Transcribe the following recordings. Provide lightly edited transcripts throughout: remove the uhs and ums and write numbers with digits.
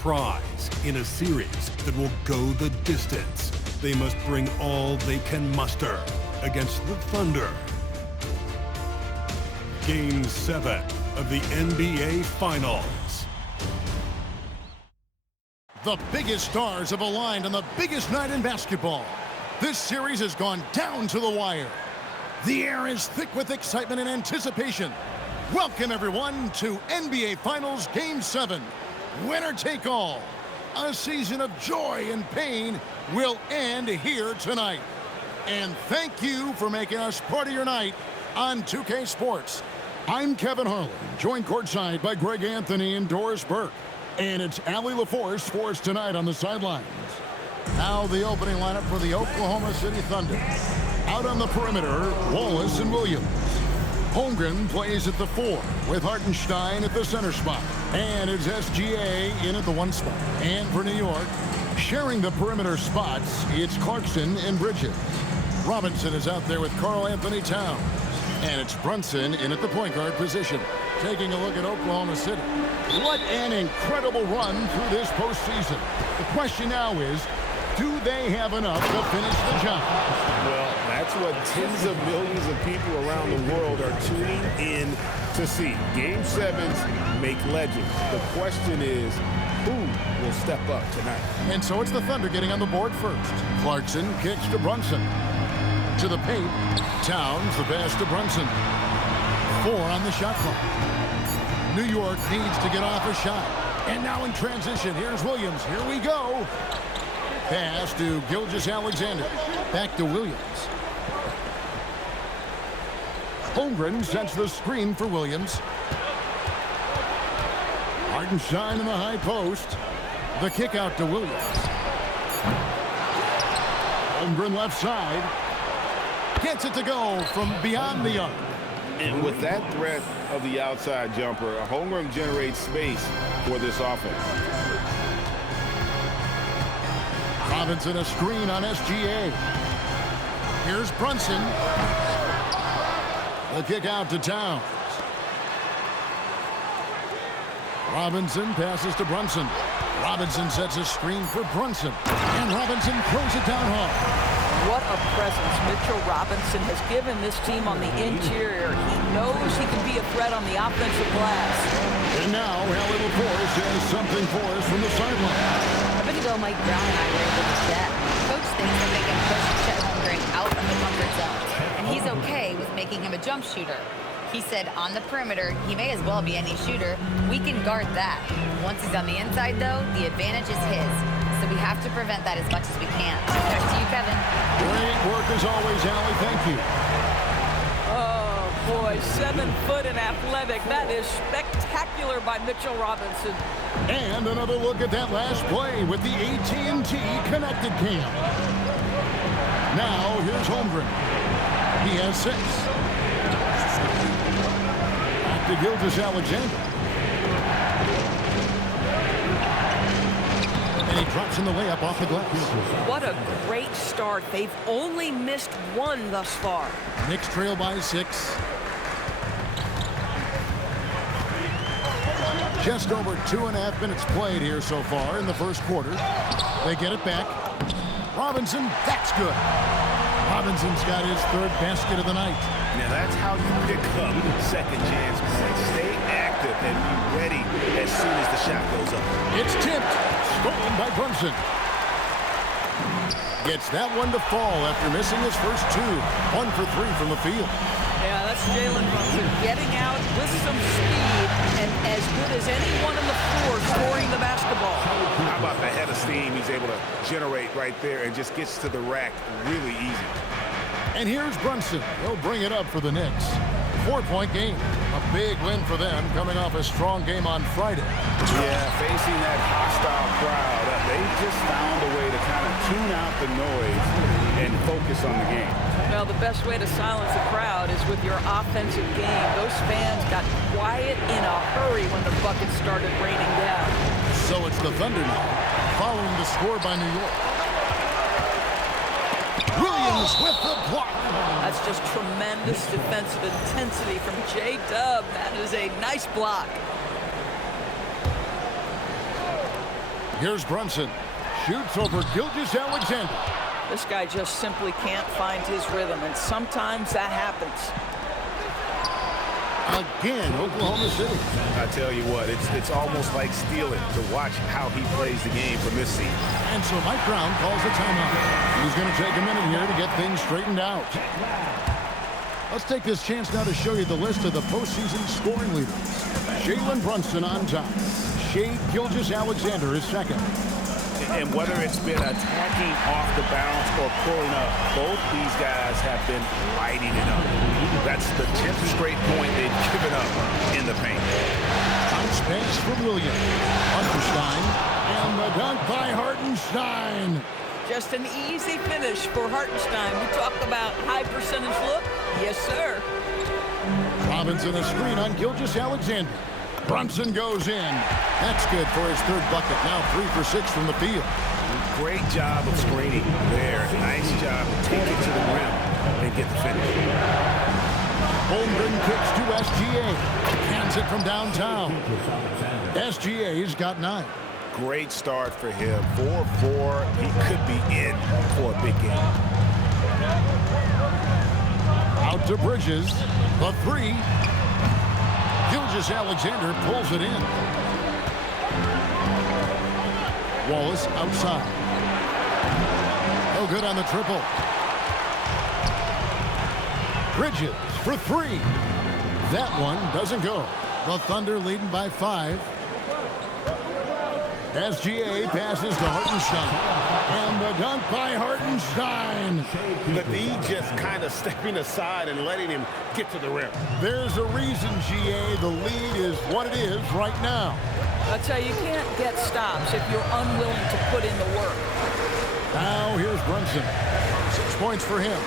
prize in a series that will go the distance. They must bring all they can muster against the Thunder. Game 7 of the NBA Finals. The biggest stars have aligned on the biggest night in basketball. This series has gone down to the wire. The air is thick with excitement and anticipation. Welcome, everyone, to NBA Finals Game 7. Winner take all. A season of joy and pain will end here tonight. And thank you for making us part of your night on 2K Sports. I'm Kevin Harlan, joined courtside by Greg Anthony and Doris Burke. And it's Allie LaForce for us tonight on the sidelines. Now the opening lineup for the Oklahoma City Thunder. Out on the perimeter, Wallace and Williams. Holmgren plays at the 4 with Hartenstein at the center spot. And it's SGA in at the 1 spot. And for New York, sharing the perimeter spots, it's Clarkson and Bridges. Robinson is out there with Karl Anthony Towns. And it's Brunson in at the point guard position. Taking a look at Oklahoma City. What an incredible run through this postseason. The question now is, do they have enough to finish the job? Well, that's what tens of millions of people around the world are tuning in to see. Game 7s make legends. The question is, who will step up tonight? And so it's the Thunder getting on the board first. Clarkson kicks to Brunson. To the paint. Towns, the pass to Brunson. 4 on the shot clock. New York needs to get off a shot. And now in transition, here's Williams. Here we go. Pass to Gilgeous-Alexander. Back to Williams. Holmgren sets the screen for Williams. Hartenstein in the high post. The kick out to Williams. Holmgren left side. Gets it to go from beyond the arc. And with that threat of the outside jumper, Holmgren generates space for this offense. Robinson a screen on SGA. Here's Brunson. The kick out to Towns. Robinson passes to Brunson. Robinson sets a screen for Brunson. And Robinson throws it down hard. What a presence Mitchell Robinson has given this team on the interior. He knows he can be a threat on the offensive glass. And now, Allie LaForce has something for us from the sideline. A bit ago, Mike Brown and I were able to chat. Coach thinks that they can push Chet Holmgren out of the comfort zone. And he's okay with making him a jump shooter. He said on the perimeter, he may as well be any shooter. We can guard that. Once he's on the inside, though, the advantage is his. So we have to prevent that as much as we can. Back to you, Kevin. Great work as always, Allie. Thank you. Oh, boy, 7 foot and athletic. That is spectacular by Mitchell Robinson. And another look at that last play with the AT&T connected cam. Now, here's Holmgren. He has 6. Back to Gilgeous-Alexander. And he drops in the layup off the glass. What a great start. They've only missed 1 thus far. Knicks trail by 6. Just over 2.5 minutes played here so far in the first quarter. They get it back. Robinson, that's good. Robinson's got his 3rd basket of the night. Now that's how you pick up second chance points. Stay active and be ready as soon as the shot goes up. It's tipped. Stolen by Brunson. Gets that one to fall after missing his first 2. 1 for 3 from the field. Yeah, that's Jalen Brunson getting out with some speed and as good as anyone on the floor scoring the basketball. How about the head of steam he's able to generate right there and just gets to the rack really easy. And here's Brunson. He'll bring it up for the Knicks. 4-point game. A big win for them coming off a strong game on Friday. Yeah, facing that hostile crowd, they just found a way to kind of tune out the noise and focus on the game. Well, the best way to silence a crowd is with your offensive game. Those fans got quiet in a hurry when the buckets started raining down. So it's the Thunder now, following the score by New York. Williams with the block. That's just tremendous defensive intensity from J-Dub. That is a nice block. Here's Brunson. Shoots over Gilgeous-Alexander. This guy just simply can't find his rhythm, and sometimes that happens. Again, Oklahoma City. I tell you what, it's almost like stealing to watch how he plays the game from this seat. And so Mike Brown calls a timeout. He's going to take a minute here to get things straightened out. Let's take this chance now to show you the list of the postseason scoring leaders. Jalen Brunson on top. Shai Gilgeous-Alexander is second. And whether it's been attacking off the bounce or pulling up, both these guys have been lighting it up. That's the 10th straight point they've given up in the paint. Bounce pass from Williams. Hartenstein. And the dunk by Hartenstein. Just an easy finish for Hartenstein. We talk about high percentage look. Yes, sir. Robinson a screen on Gilgeous-Alexander. Brunson goes in. That's good for his third bucket. Now 3 for 6 from the field. Great job of screening there. Nice job to take it to the rim and get the finish. Holmgren kicks to SGA. Hands it from downtown. SGA's got 9. Great start for him. 4-4. He could be in for a big game. Out to Bridges. The 3. Gilgeous-Alexander pulls it in. Wallace outside. No good on the triple. Bridges for 3. That one doesn't go. The Thunder leading by 5. SGA passes to Hartenstein. And the dunk by Hartenstein. But he just kind of stepping aside and letting him get to the rim. There's a reason, GA, the lead is what it is right now. I tell you, you can't get stops if you're unwilling to put in the work. Now here's Brunson. 6 points for him.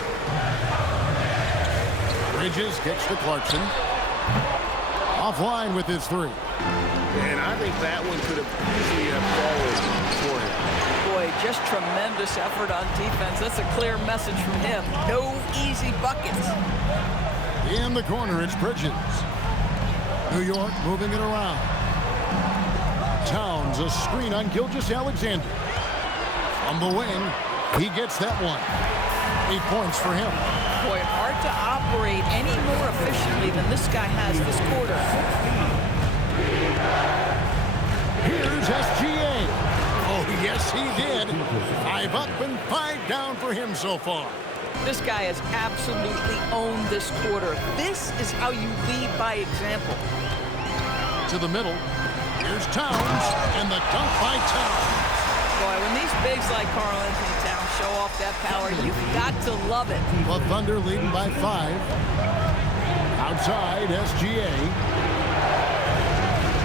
Bridges gets to Clarkson. Offline with his 3. And I think that one could have easily have fallen for him. Boy, just tremendous effort on defense. That's a clear message from him. No easy buckets. In the corner, it's Bridges. New York moving it around. Towns a screen on Gilgeous-Alexander. From the wing, he gets that one. 8 points for him. Boy, hard to operate any more efficiently than this guy has this quarter. Here's SGA. Oh, yes, he did. 5 up and 5 down for him so far. This guy has absolutely owned this quarter. This is how you lead by example. To the middle. Here's Towns, and the dunk by Towns. Boy, when these bigs like Karl Anthony Towns show off that power, you've got to love it. The Thunder leading by 5. Outside, SGA.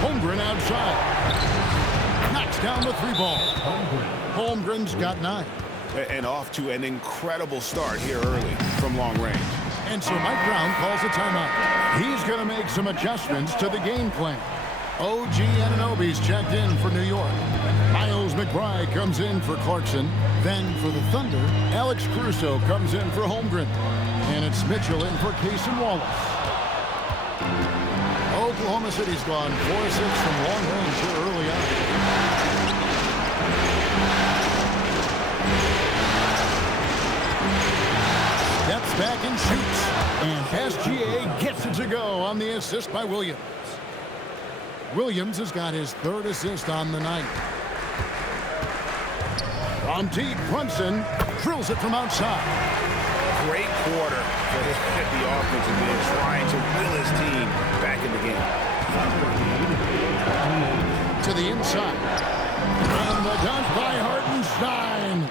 Holmgren outside. Knocks down the 3 ball. Holmgren's got 9. And off to an incredible start here early from long range. And so Mike Brown calls a timeout. He's going to make some adjustments to the game plan. OG Anunoby's checked in for New York. Miles McBride comes in for Clarkson. Then for the Thunder, Alex Caruso comes in for Holmgren. And it's Mitchell in for Cason Wallace. Oklahoma City's gone 4-6 from long range here early on. Steps back and shoots. And SGA gets it to go on the assist by Williams. Williams has got his 3rd assist on the night. From deep, Brunson drills it from outside. Great quarter for the offensive end, trying to will his team back in the game. To the inside. And the dunk by Hartenstein.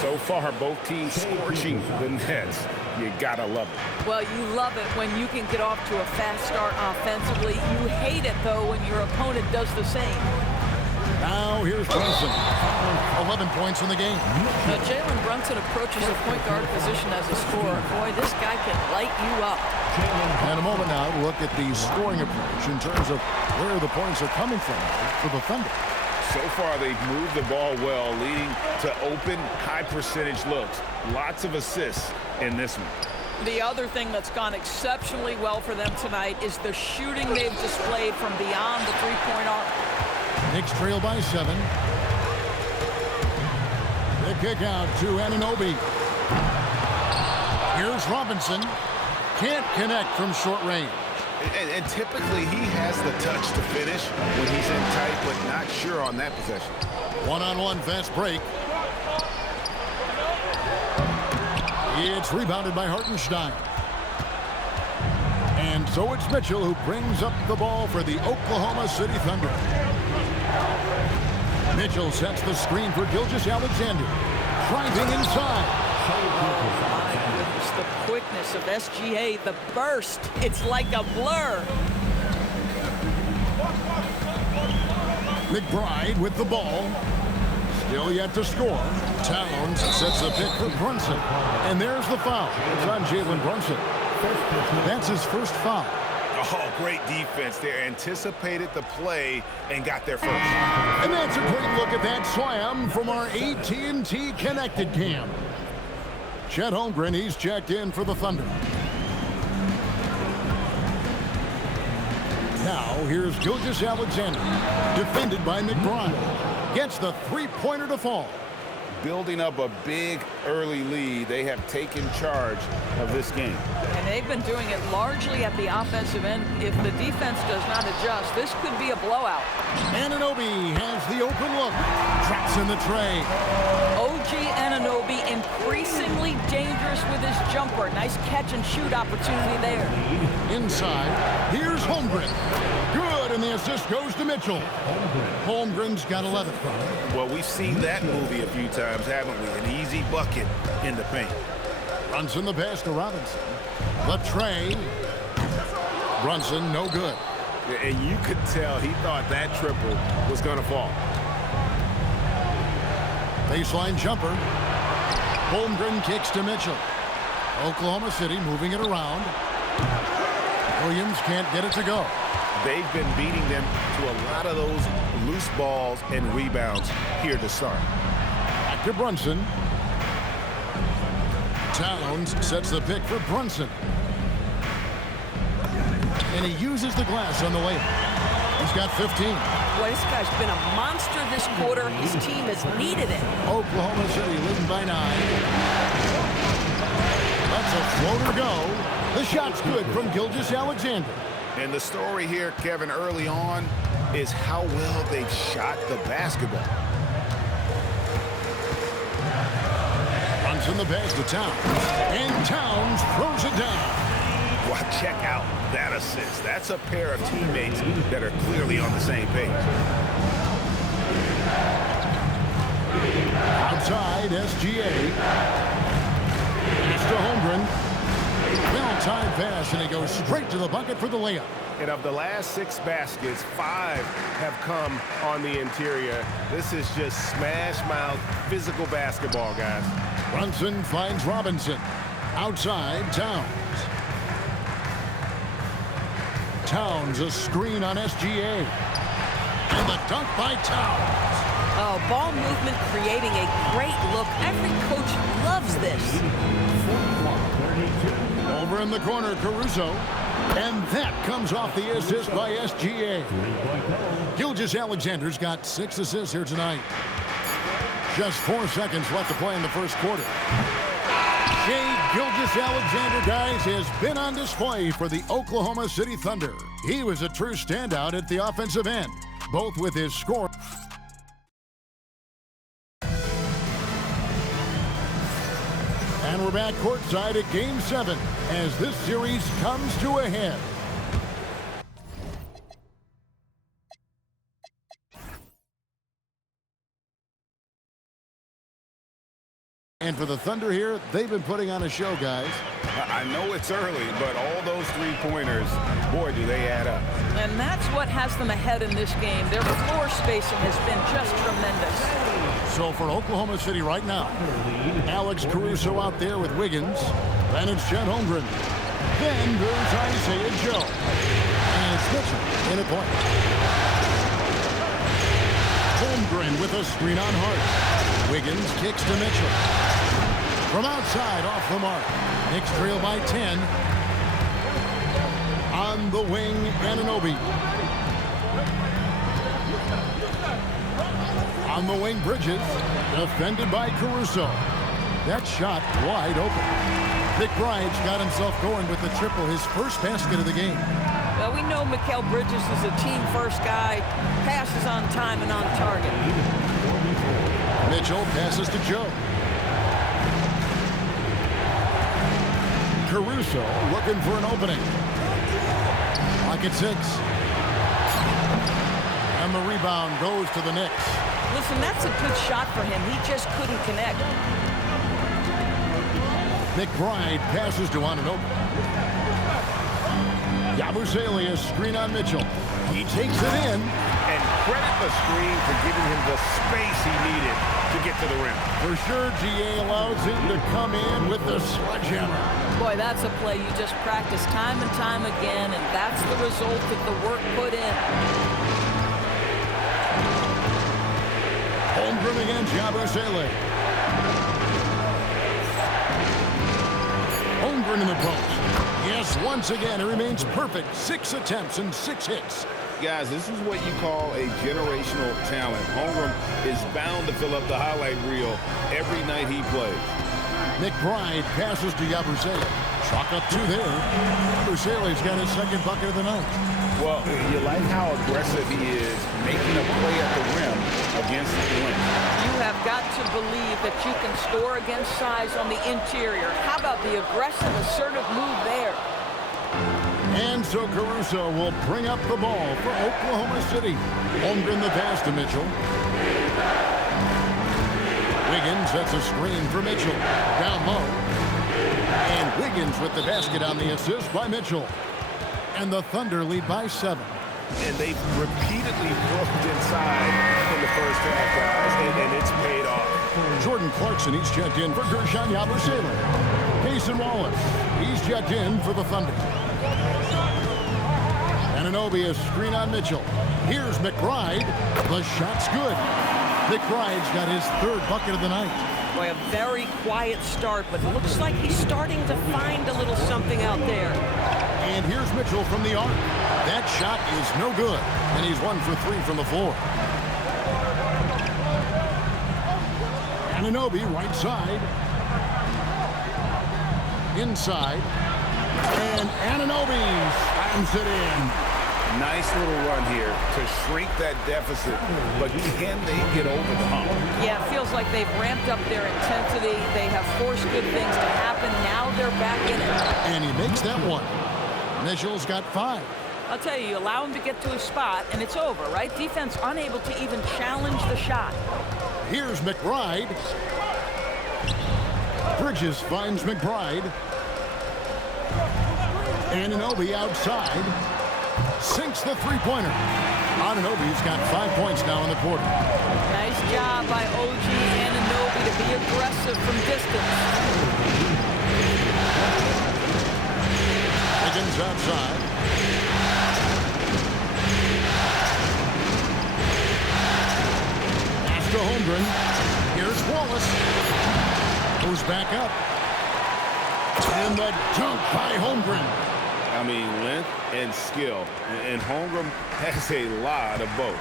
So far, both teams scorching the Nets. You gotta love it. Well, you love it when you can get off to a fast start offensively. You hate it, though, when your opponent does the same. Now here's Brunson. 11 points in the game. Now, Jalen Brunson approaches the point guard position as a scorer. Boy, this guy can light you up. And a moment now to look at the scoring approach in terms of where the points are coming from for the Thunder. So far, they've moved the ball well, leading to open, high-percentage looks. Lots of assists in this one. The other thing that's gone exceptionally well for them tonight is the shooting they've displayed from beyond the three-point arc. Knicks trail by 7. The kick out to Anunoby. Here's Robinson. Can't connect from short range. And typically he has the touch to finish when he's in tight, but not sure on that possession. One-on-one fast break. It's rebounded by Hartenstein. And so it's Mitchell who brings up the ball for the Oklahoma City Thunder. Mitchell sets the screen for Gilgeous-Alexander. Driving inside. Oh, my goodness, the quickness of SGA, the burst. It's like a blur. McBride with the ball. Still yet to score. Towns sets the pick for Brunson. And there's the foul. It's on Jalen Brunson. That's his first foul. Oh, great defense there. Anticipated the play and got there first. And that's a great look at that slam from our AT&T Connected Cam. Chet Holmgren, he's checked in for the Thunder. Now, here's Gilgeous-Alexander, defended by McBride. Gets the three-pointer to fall. Building up a big early lead, they have taken charge of this game. And they've been doing it largely at the offensive end. If the defense does not adjust, this could be a blowout. Anunoby has the open look. Traps in the tray. OG Anunoby increasingly dangerous with his jumper. Nice catch and shoot opportunity there. Inside, here's Holmgren. Good, and the assist goes to Mitchell. Holmgren's got 11. Well, we've seen that movie a few times, haven't we? An easy bucket in the paint. Brunson the pass to Robinson. The tray. Brunson, no good. And you could tell he thought that triple was going to fall. Baseline jumper. Holmgren kicks to Mitchell. Oklahoma City moving it around. Williams can't get it to go. They've been beating them to a lot of those loose balls and rebounds here to start. Back to Brunson. Towns sets the pick for Brunson. And he uses the glass on the layup. He's got 15. Boy, this guy's been a monster this quarter. His team has needed it. Oklahoma City leading by 9. That's a floater go. The shot's good from Gilgeous-Alexander. And the story here, Kevin, early on is how well they've shot the basketball. Brunson the pass to Towns. And Towns throws it down. Well, check out that assist. That's a pair of teammates that are clearly on the same page. Outside, SGA. Pass to Holmgren. Well-timed pass, and he goes straight to the bucket for the layup. And of the last 6 baskets, 5 have come on the interior. This is just smash-mouth physical basketball, guys. Brunson finds Robinson. Outside, Towns. Towns, a screen on SGA. And the dunk by Towns. Oh, ball movement creating a great look. Every coach loves this. Over in the corner, Caruso. And that comes off the assist by SGA. Gilgeous-Alexander's got 6 assists here tonight. Just 4 seconds left to play in the first quarter. Shai Gilgeous-Alexander, guys, has been on display for the Oklahoma City Thunder. He was a true standout at the offensive end, both with his score. And we're back courtside at Game 7 as this series comes to a head. And for the Thunder here, they've been putting on a show, guys. I know it's early, but all those three-pointers, boy, do they add up. And that's what has them ahead in this game. Their floor spacing has been just tremendous. So for Oklahoma City right now, Alex Caruso out there with Wiggins. Then it's Chet Holmgren. Then there's Isaiah Joe. And it's Mitchell in a point. Holmgren with a screen on Hart. Wiggins kicks to Mitchell. From outside, off the mark. Knicks trail by 10. On the wing, Anunoby. On the wing, Bridges, defended by Caruso. That shot wide open. McBride's got himself going with the triple, his first basket of the game. Well, we know Mikal Bridges is a team-first guy, passes on time and on target. Mitchell passes to Joe. Caruso looking for an opening. Clock at 6. And the rebound goes to the Knicks. Listen, that's a good shot for him. He just couldn't connect. McBride passes to Anunoby. Yabusele, screen on Mitchell. He takes it in. And credit the screen for giving him the space he needed to get to the rim. For sure, GA allows him to come in with the sledgehammer. Boy, that's a play you just practice time and time again, and that's the result of the work put in. Holmgren against Yabusele. Holmgren in the post. Yes, once again, it remains perfect. 6 attempts and 6 hits. Guys, this is what you call a generational talent. Holmgren is bound to fill up the highlight reel every night he plays. McBride passes to Yabusele. Chalk up 2 there. Yabusele's got his second bucket of the night. Well, you like how aggressive he is making a play at the rim against the rim. You have got to believe that you can score against size on the interior. How about the aggressive, assertive move there? And so Caruso will bring up the ball for Oklahoma City. Holmgren the pass to Mitchell. Wiggins sets a screen for Mitchell. Down low. And Wiggins with the basket on the assist by Mitchell. And the Thunder lead by 7. And they've repeatedly worked inside in the first half, guys, and it's paid off. Jordan Clarkson, he's checked in for Gershon Yabusele. Payson Wallace, he's checked in for the Thunder. Anunoby, a screen on Mitchell. Here's McBride. The shot's good. McBride's got his 3rd bucket of the night. Boy, a very quiet start, but it looks like he's starting to find a little something out there. And here's Mitchell from the arc. That shot is no good, and he's 1 for 3 from the floor. Anunoby, right side. Inside. And Anunoby slams it in. Nice little run here to shrink that deficit, but can they get over the hump? Yeah, it feels like they've ramped up their intensity. They have forced good things to happen. Now they're back in it. And he makes that one. Mitchell's got 5. I'll tell you, you allow him to get to his spot, and it's over, right? Defense unable to even challenge the shot. Here's McBride. Bridges finds McBride. Anunoby outside. Sinks the three-pointer. Anunoby's got 5 points now in the quarter. Nice job by OG Anunoby to be aggressive from distance. Wiggins outside. Pass to Holmgren. Here's Wallace. Goes back up. And the dunk by Holmgren. I mean, length and skill. And Holmgren has a lot of both.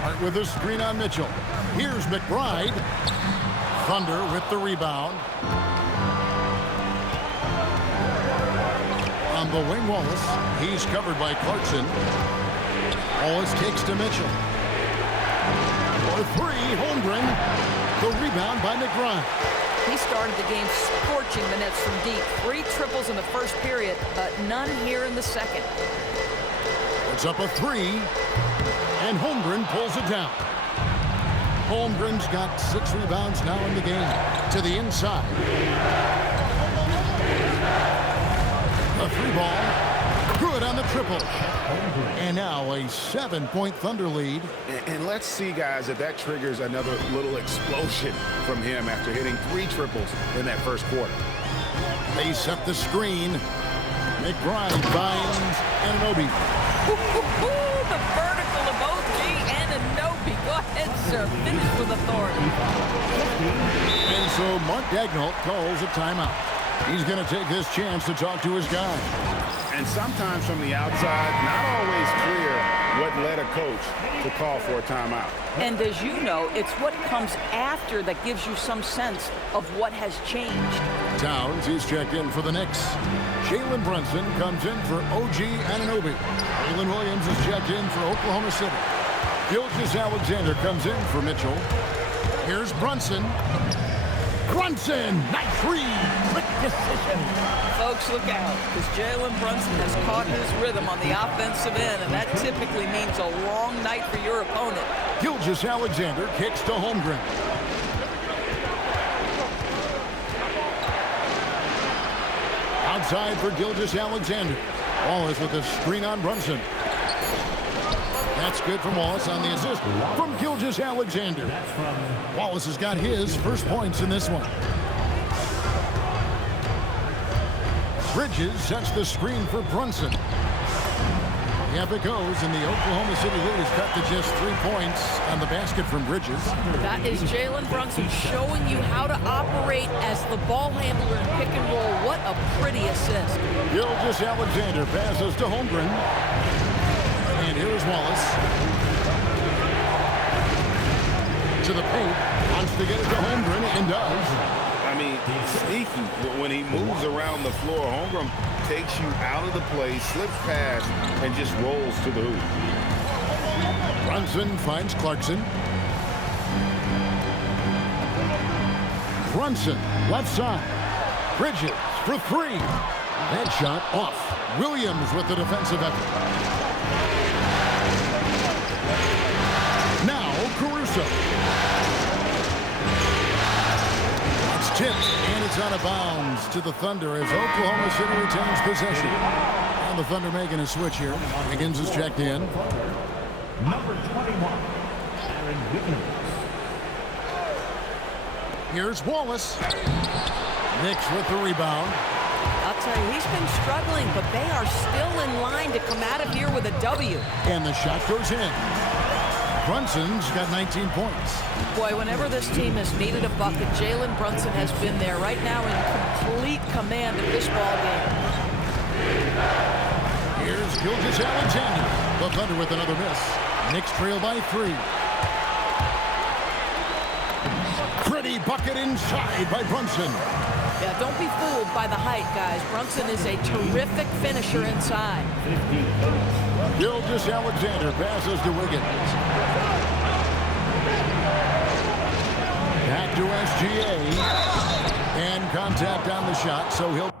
Hart with a screen on Mitchell. Here's McBride. Thunder with the rebound. On the wing, Wallace. He's covered by Clarkson. Wallace takes to Mitchell. For 3, Holmgren. The rebound by McBride. He started the game scorching the Nets from deep. 3 triples in the first period, but none here in the second. It's up a 3, and Holmgren pulls it down. Holmgren's got 6 rebounds now in the game. To the inside. A 3-ball. Good on the triple. And now a 7-point Thunder lead. And let's see, guys, if that triggers another little explosion from him after hitting 3 triples in that first quarter. They set the screen. McBride finds Anunoby. The vertical of OG Anunoby. Go ahead, sir. Finish with authority. And so Mark Daigneault calls a timeout. He's going to take this chance to talk to his guy. And sometimes from the outside, not always clear what led a coach to call for a timeout. And as you know, it's what comes after that gives you some sense of what has changed. Towns, he's checked in for the Knicks. Jalen Brunson comes in for OG Anunoby. Jalen Williams is checked in for Oklahoma City. Gilgeous-Alexander comes in for Mitchell. Here's Brunson. Brunson, nice three, quick decision. Folks, look out, because Jalen Brunson has caught his rhythm on the offensive end, and that typically means a long night for your opponent. Gilgeous-Alexander kicks to Holmgren. Outside for Gilgeous-Alexander. Wallace with a screen on Brunson. That's good from Wallace on the assist from Gilgeous-Alexander. Wallace has got his first points in this one. Bridges sets the screen for Brunson. Yep, it goes, and the Oklahoma City lead is cut to just 3 points on the basket from Bridges. That is Jalen Brunson showing you how to operate as the ball handler in pick and roll. What a pretty assist. Gilgeous-Alexander passes to Holmgren. And here's Wallace. To the paint. Wants to get it to Holmgren, and does. I mean, sneaky. When he moves around the floor, Holmgren takes you out of the play, slips past, and just rolls to the hoop. Brunson finds Clarkson. Brunson, left side. Bridges for three. That shot off. Williams with the defensive effort. Now Caruso. It's tipped, and it's out of bounds to the Thunder as Oklahoma City retains possession. And the Thunder making a switch here. Higgins is checked in. Number 21, Aaron Wiggins. Here's Wallace. Knicks with the rebound. I'll tell you, he's been struggling, but they are still in line to come out of here with a W. And the shot goes in. Brunson's got 19 points. Boy, whenever this team has needed a bucket, Jalen Brunson has been there right now in complete command of this ball game. Here's Gilgeous-Alexander. The Thunder with another miss. Knicks trail by 3. Pretty bucket inside by Brunson. Yeah, don't be fooled by the height, guys. Brunson is a terrific finisher inside. Gilgeous-Alexander passes to Wiggins. Back to SGA. And contact on the shot, so he'll...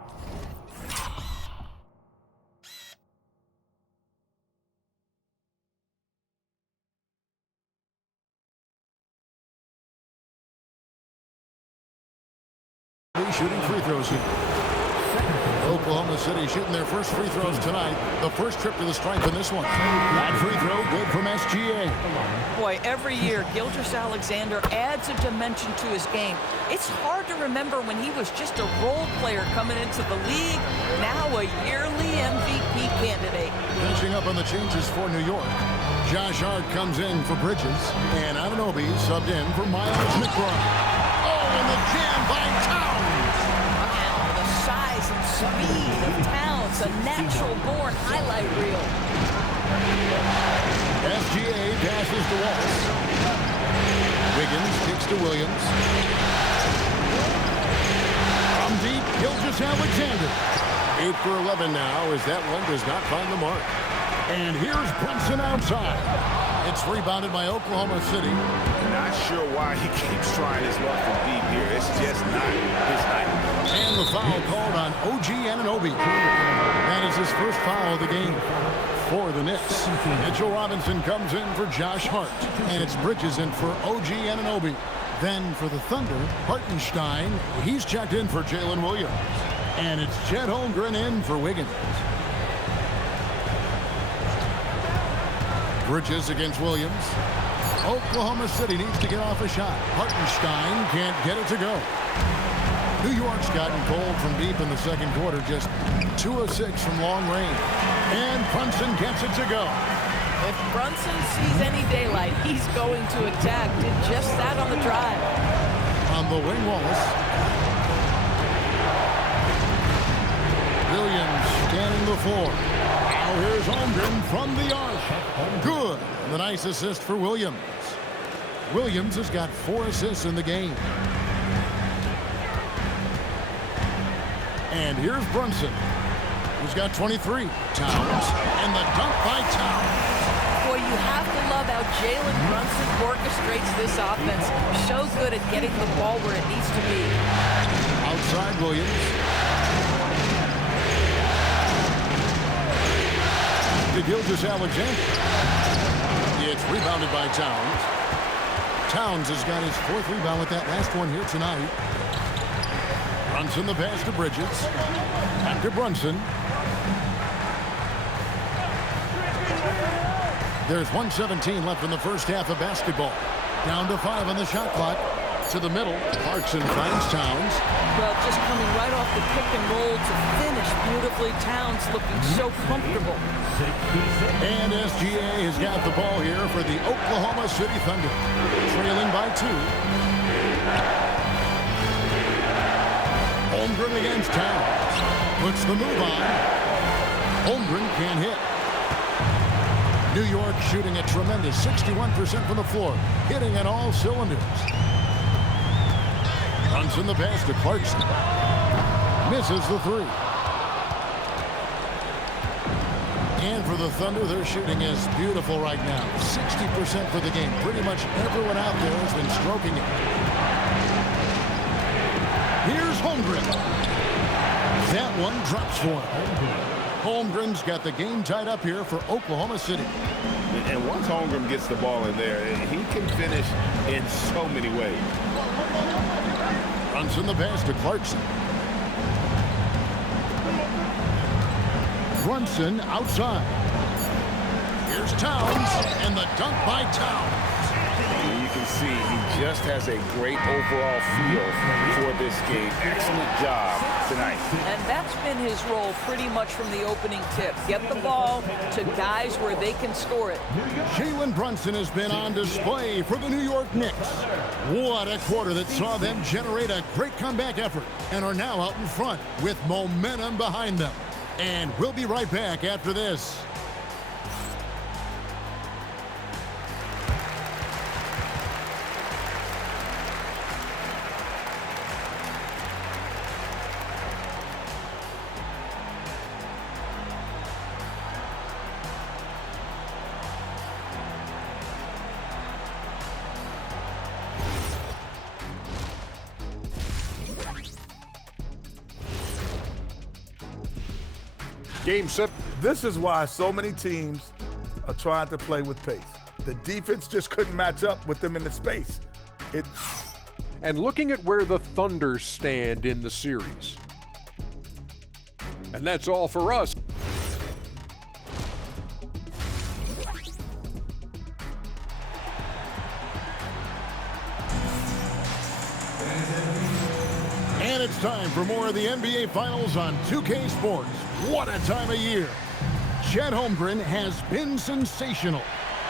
shooting free throws here. Oklahoma City shooting their first free throws tonight. The first trip to the stripe in this one. That free throw good from SGA. Boy, every year, Gilgeous-Alexander adds a dimension to his game. It's hard to remember when he was just a role player coming into the league, now a yearly MVP candidate. Finishing up on the changes for New York. Josh Hart comes in for Bridges, and Anunoby subbed in for Miles McBride. Oh, and the jam by Towns. The size and speed of Towns, a natural-born highlight reel. SGA passes to Wallace. Wiggins kicks to Williams. From deep, Gilgeous-Alexander. 8 for 11 now as that one does not find the mark. And here's Brunson outside. It's rebounded by Oklahoma City. Not sure why he keeps trying his luck from deep here. It's just not his night. And the foul called on OG Anunoby. That is his first foul of the game for the Knicks. Mitchell Robinson comes in for Josh Hart. And it's Bridges in for OG Anunoby. Then for the Thunder, Hartenstein. He's checked in for Jalen Williams. And it's Chet Holmgren in for Wiggins. Bridges against Williams. Oklahoma City needs to get off a shot. Hartenstein can't get it to go. New York's gotten cold from deep in the second quarter, just 2 of 6 from long range. And Brunson gets it to go. If Brunson sees any daylight, he's going to attack. Did just that on the drive. On the wing, Wallace. Williams scanning the floor. Now here's Holmgren from the arc. Good. And a nice assist for Williams. Williams has got 4 assists in the game. And here's Brunson, who's got 23. Towns, and the dunk by Towns. Boy, you have to love how Jalen Brunson orchestrates this offense. So good at getting the ball where it needs to be. Outside Williams. To Gilgeous-Alexander. It's rebounded by Towns. Towns has got his 4th rebound with that last one here tonight. Brunson the pass to Bridges. Back to Brunson. There's 1:17 left in the first half of basketball. Down to 5 on the shot clock. To the middle. Clarkson finds Towns. Well, just coming right off the pick and roll to finish beautifully. Towns looking so comfortable. And SGA has got the ball here for the Oklahoma City Thunder. Trailing by 2. Holmgren against Towns. Puts the move on. Holmgren can't hit. New York shooting a tremendous 61% from the floor. Hitting on all cylinders. Brunson the pass to Clarkson. Misses the 3. And for the Thunder, their shooting is beautiful right now. 60% for the game. Pretty much everyone out there has been stroking it. Here's Holmgren. That one drops for him. Holmgren's got the game tied up here for Oklahoma City. And once Holmgren gets the ball in there, he can finish in so many ways. Brunson the pass to Clarkson. Brunson outside. Here's Towns, and the dunk by Towns. And you can see he just has a great overall feel for this game. Excellent job tonight. And that's been his role pretty much from the opening tip. Get the ball to guys where they can score it. Jalen Brunson has been on display for the New York Knicks. What a quarter that saw them generate a great comeback effort and are now out in front with momentum behind them. And we'll be right back after this. Game set. This is why so many teams are trying to play with pace. The defense just couldn't match up with them in the space. And looking at where the Thunder stand in the series. And that's all for us. And it's time for more of the NBA Finals on 2K Sports. What a time of year. Chet Holmgren has been sensational.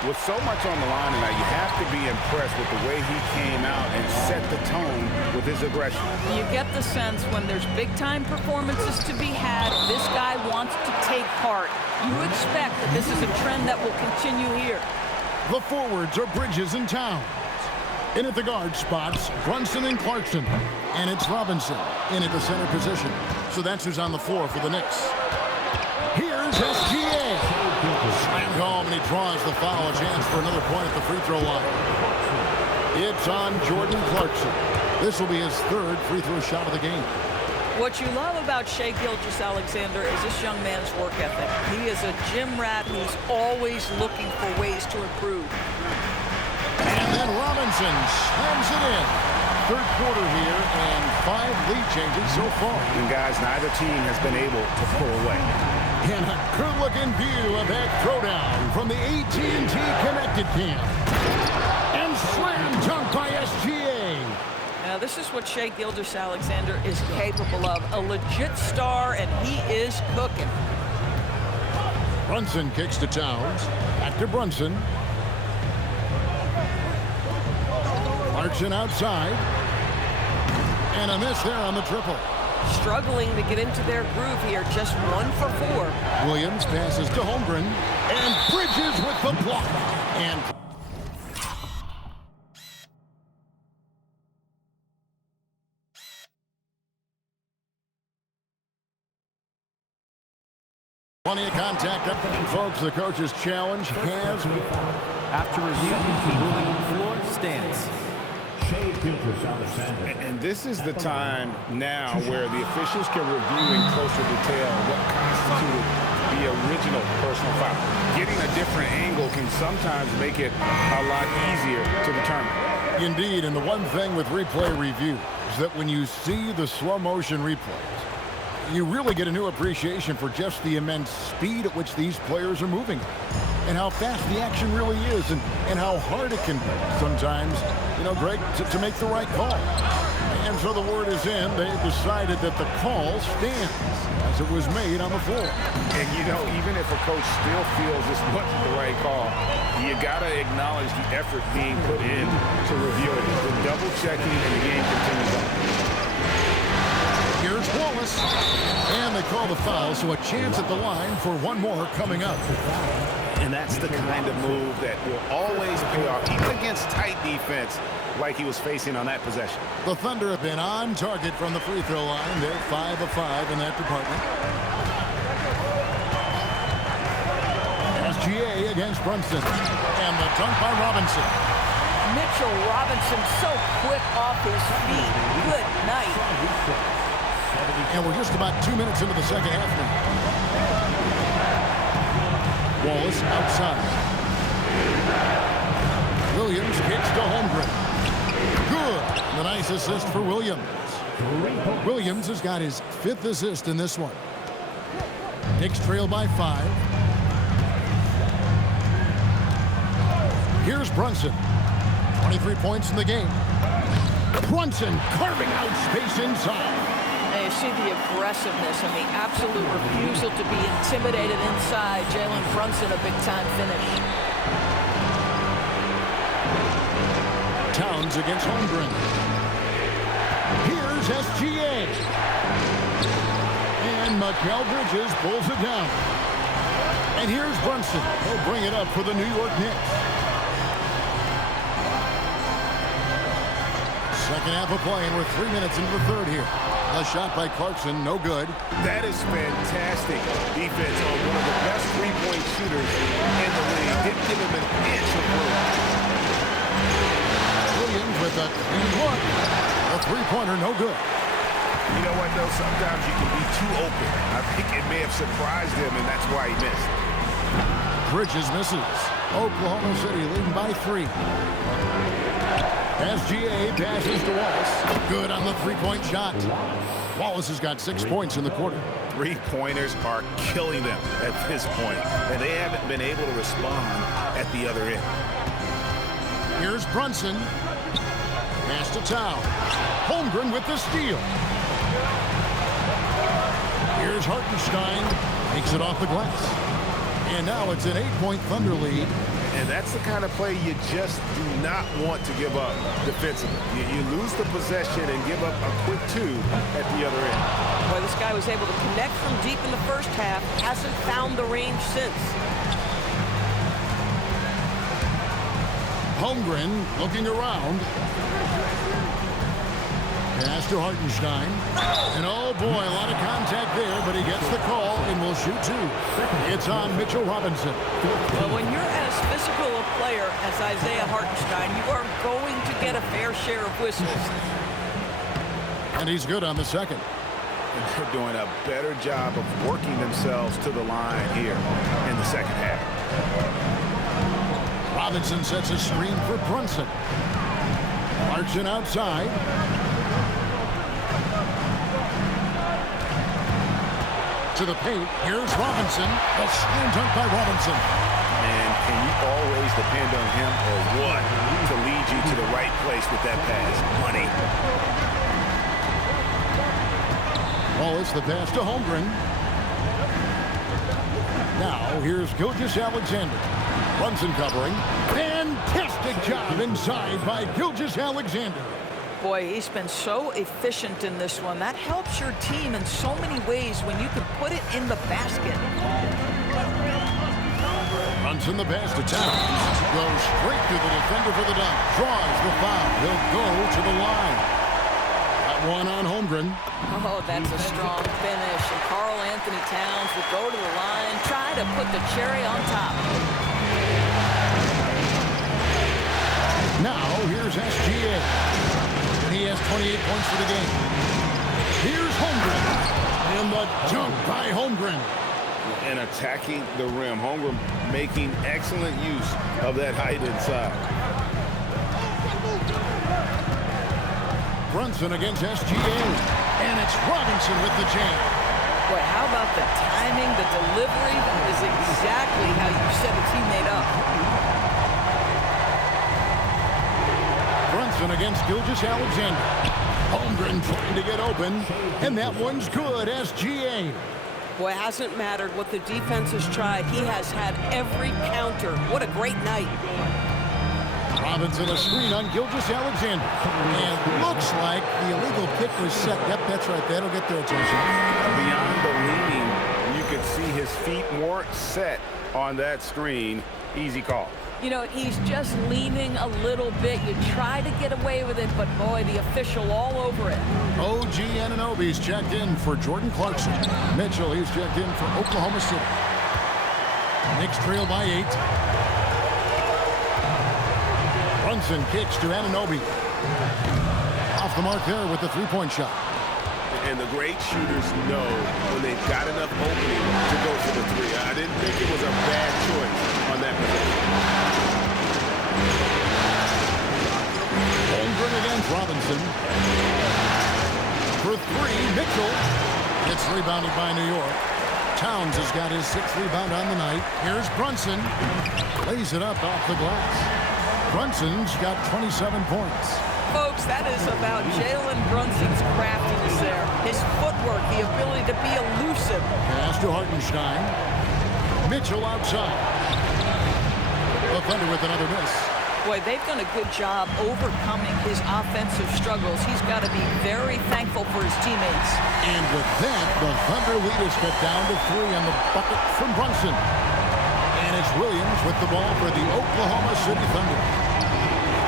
With so much on the line tonight, you have to be impressed with the way he came out and set the tone with his aggression. You get the sense when there's big-time performances to be had, this guy wants to take part. You expect that this is a trend that will continue here. The forwards are Bridges and Towns. In at the guard spots, Brunson and Clarkson. And it's Robinson in at the center position. So that's who's on the floor for the Knicks. Here's SGA. Slammed home, and he draws the foul. A chance for another point at the free throw line. It's on Jordan Clarkson. This will be his 3rd free throw shot of the game. What you love about Shai Gilgeous-Alexander is this young man's work ethic. He is a gym rat who's always looking for ways to improve. And then Robinson slams it in. 3rd quarter here, and 5 lead changes so far. And guys, neither team has been able to pull away. And a good-looking view of that throwdown from the AT&T Connected Camp. And slam dunk by SGA. Now, this is what Shai Gilgeous-Alexander is capable of. A legit star, and he is cooking. Brunson kicks to Towns. Back to Brunson. Clarkson outside. And a miss there on the triple. struggling to get into their groove here. Just 1 for 4. Williams passes to Holmgren, and Bridges with the block. And plenty of contact up there. Folks, the coach's challenge has... After review, ruling on the floor, stands. And this is the time now where the officials can review in closer detail what constituted the original personal foul. Getting a different angle can sometimes make it a lot easier to determine. Indeed, and the one thing with replay review is that when you see the slow motion replays, you really get a new appreciation for just the immense speed at which these players are moving and how fast the action really is and how hard it can be sometimes, you know, Greg, to make the right call. And so the word is in. They decided that the call stands as it was made on the floor. And, you know, even if a coach still feels this wasn't the right call, you got to acknowledge the effort being put in to review it. The double checking and the game continues on. Here's Wallace. And they call the foul, so a chance at the line for one more coming up. And that's the kind of move that will always pay off, even against tight defense like he was facing on that possession. The Thunder have been on target from the free throw line. They're 5 of 5 in that department. SGA against Brunson. And the dunk by Robinson. Mitchell Robinson so quick off his feet. Good night. And we're just about 2 minutes into the second half now. Wallace outside. Williams kicks to Holmgren. Good. The nice assist for Williams. Williams has got his 5th assist in this one. Knicks trail by 5. Here's Brunson. 23 points in the game. Brunson carving out space inside. And you see the aggressiveness and the absolute refusal to be intimidated inside. Jalen Brunson, a big-time finish. Towns against Holmgren. Here's SGA. And Mikal Bridges pulls it down. And here's Brunson. He'll bring it up for the New York Knicks. Second half of play, and we're 3 minutes into the third here. A shot by Clarkson, no good. That is fantastic defense on one of the best three-point shooters in the league. Didn't give him an inch of room. Williams with a clean look. A three-pointer, no good. You know what, though? Sometimes you can be too open. I think it may have surprised him, and that's why he missed. Bridges misses. Oklahoma City leading by 3. SGA passes to Wallace. Good on the three-point shot. Wallace has got 6 points in the quarter. Three-pointers are killing them at this point, and they haven't been able to respond at the other end. Here's Brunson. Pass to Towns. Holmgren with the steal. Here's Hartenstein. Takes it off the glass. And now it's an 8-point Thunder lead. And that's the kind of play you just do not want to give up defensively. You lose the possession and give up a quick 2 at the other end. Boy, this guy was able to connect from deep in the first half. Hasn't found the range since. Holmgren looking around. Pass to Hartenstein. And oh boy, a lot of contact there, but he gets the call and will shoot 2. It's on Mitchell Robinson. Well, when you're as physical a player as Isaiah Hartenstein, you are going to get a fair share of whistles. And he's good on the second. And they're doing a better job of working themselves to the line here in the second half. Robinson sets a screen for Brunson. Clarkson outside. To the paint. Here's Robinson. A slam dunk by Robinson. And can you always depend on him or what to lead you to the right place with that pass? Money. Wallace, the pass to Holmgren. Now, here's Gilgeous-Alexander. Brunson covering. Fantastic job inside by Gilgeous-Alexander. Boy, he's been so efficient in this one. That helps your team in so many ways when you can put it in the basket. Runs in the pass to Towns. Goes straight to the defender for the dunk. Draws the foul. He'll go to the line. That one on Holmgren. Oh, that's a strong finish. And Karl Anthony Towns will go to the line, try to put the cherry on top. Now, here's SGA. He has 28 points for the game. Here's Holmgren. And the dunk by Holmgren. And attacking the rim. Holmgren making excellent use of that height inside. Brunson against SGA. And it's Robinson with the jam. Boy, how about the timing, the delivery? That is exactly how you set a teammate up. Brunson against Gilgeous-Alexander. Holmgren trying to get open. And that one's good. SGA. Boy, it hasn't mattered what the defense has tried. He has had every counter. What a great night. Robinson a screen on Gilgeous-Alexander. And looks like the illegal kick was set. Yep, that's right. That'll get their attention. Beyond the leaning, you could see his feet weren't set on that screen. Easy call. You know, he's just leaning a little bit. You try to get away with it, but boy, the official all over it. OG Anunoby's checked in for Jordan Clarkson. Mitchell, he's checked in for Oklahoma City. Knicks trail by 8. Brunson kicks to Anunoby. Off the mark there with the three-point shot. And the great shooters know when they've got enough opening to go for the three. I didn't think it was a bad choice on that position. Holmgren against Robinson. For three, Mitchell. It's rebounded by New York. Towns has got his 6th rebound on the night. Here's Brunson. Lays it up off the glass. Brunson's got 27 points. Folks, that is about Jalen Brunson's craftiness there. His footwork, the ability to be elusive. Pass to Hartenstein. Mitchell outside. The Thunder with another miss. Boy, they've done a good job overcoming his offensive struggles. He's got to be very thankful for his teammates. And with that, the Thunder lead is cut down to 3 on the bucket from Brunson. And it's Williams with the ball for the Oklahoma City Thunder.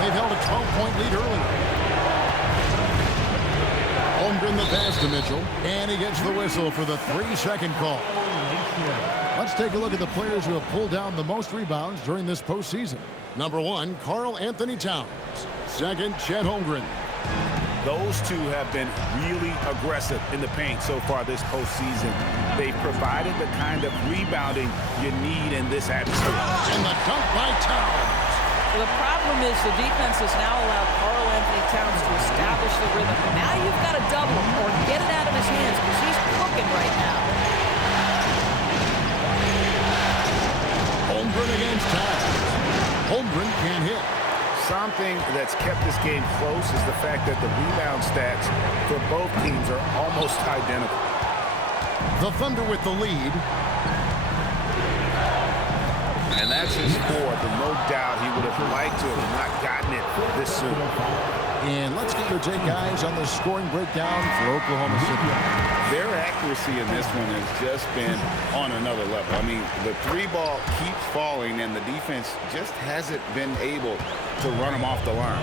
They've held a 12-point lead earlier. Holmgren the pass to Mitchell. And he gets the whistle for the 3-second call. Let's take a look at the players who have pulled down the most rebounds during this postseason. Number 1, Karl Anthony Towns. 2nd, Chet Holmgren. Those two have been really aggressive in the paint so far this postseason. They've provided the kind of rebounding you need in this atmosphere. And the dunk by Towns. Well, the problem is the defense has now allowed Karl Anthony Towns to establish the rhythm. Now you've got to double him or get it out of his hands because he's cooking right now. Holmgren against Towns. Holmgren can't hit. Something that's kept this game close is the fact that the rebound stats for both teams are almost identical. The Thunder with the lead. And that's his 4th, and no doubt he would have liked to have not gotten it this soon. And let's get your take, guys, on the scoring breakdown for Oklahoma City. Their accuracy in this one has just been on another level. I mean, the 3-ball keeps falling, and the defense just hasn't been able to run them off the line.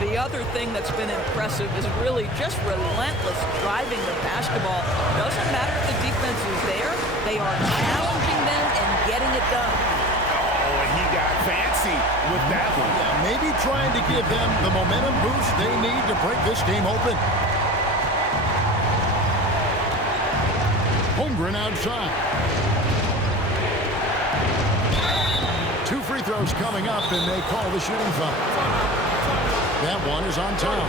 The other thing that's been impressive is really just relentless driving the basketball. Doesn't matter if the defense is there, they are challenging them and getting it done. Oh, and he got fancy with that one. Maybe trying to give them the momentum boost they need to break this game open. Holmgren outside. 2 free throws coming up, and they call the shooting foul. That one is on Town.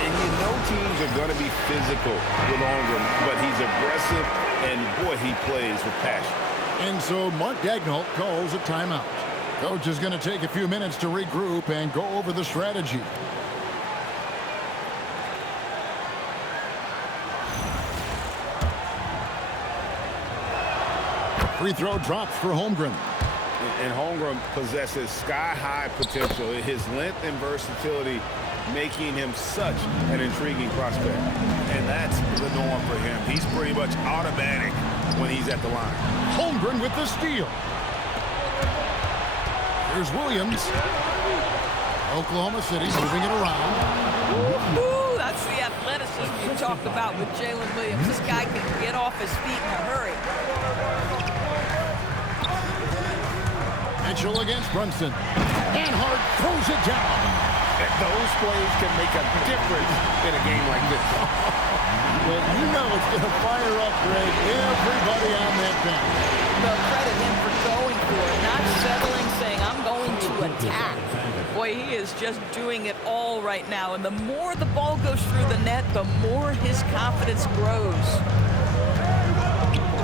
And you know teams are going to be physical with Holmgren, but he's aggressive, and boy, he plays with passion. And so Mark Daigneault calls a timeout. Coach is going to take a few minutes to regroup and go over the strategy. Free throw drops for Holmgren. And Holmgren possesses sky-high potential. His length and versatility making him such an intriguing prospect. And that's the norm for him. He's pretty much automatic when he's at the line. Holmgren with the steal. Here's Williams. Oklahoma City moving it around. Ooh, that's the athleticism you talked about with Jalen Williams. This guy can get off his feet in a hurry. Mitchell against Brunson. Anhart throws it down. And those plays can make a difference in a game like this. Well, you know it's going to fire up, Greg, everybody on that bench. Well, credit him for going for it, not settling, saying, I'm going to attack. Boy, he is just doing it all right now. And the more the ball goes through the net, the more his confidence grows.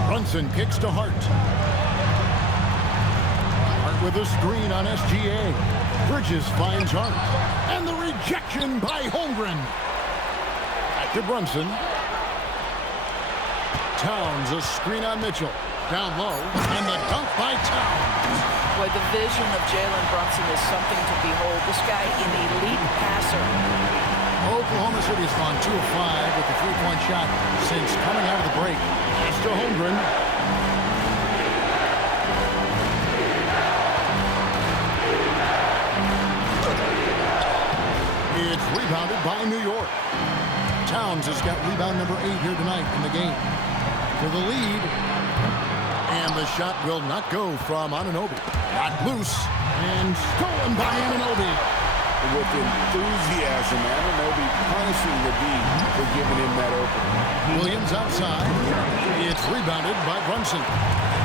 Brunson kicks to Hart. Hart with a screen on SGA. Bridges finds Hart. And the rejection by Holmgren. Back to Brunson. Towns, a screen on Mitchell. Down low, and the dunk by Towns. Boy, the vision of Jalen Brunson is something to behold. This guy, an elite passer. Oklahoma City's gone 2 of 5 with the three-point shot since coming out of the break. It's to Holmgren. It's rebounded by New York. Towns has got rebound number 8 here tonight in the game. For the lead. And the shot will not go from Anunoby. Got loose and stolen by Anunoby. With enthusiasm, Anunoby punishing the D for giving him that opening. Williams outside. It's rebounded by Brunson.